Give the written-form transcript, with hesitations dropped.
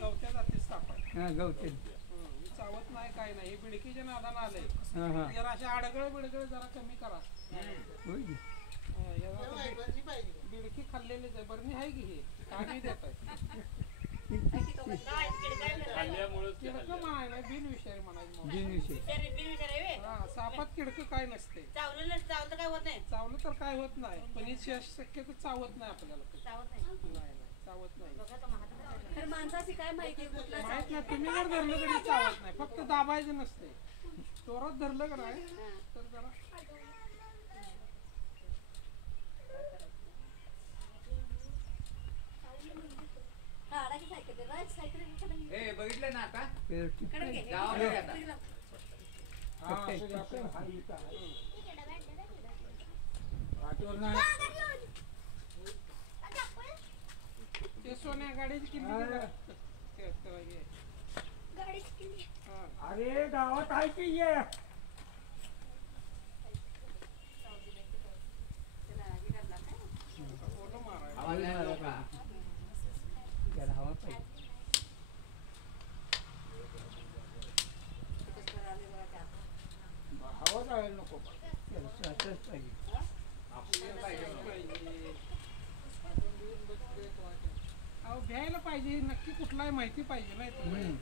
गवत्या जातीच साप आहे. हा गवते चावत नाही काय नाही. हे बिडकीच्या नादानं आलंय. जरा अशा आडगळ बिडगळ जरा कमी करा. बिडकी खाल्लेलीच आहे. बरणी आहे की हे काही देत आहे. बिनविषारी म्हणायचं. सापात किडक काय नसते. चावलं तर काय होत नाही. पण ही शक्यतो चावत नाही आपल्याला. नाही चावत नाही. माणसाची काय माहिती माहित नाही. तुम्ही जर धरलं तरी चावत नाही. फक्त दाबायचं नसते. चोरात धरलं का नाही तर जरा बघितलं ना आता ते सोन्या गाडीची किल्ली. अरे गावात आहे की ये हवा पाहिजे. हवा जायला नको पाहिजे. घ्यायला पाहिजे. नक्की कुठलाही माहिती पाहिजे नाही.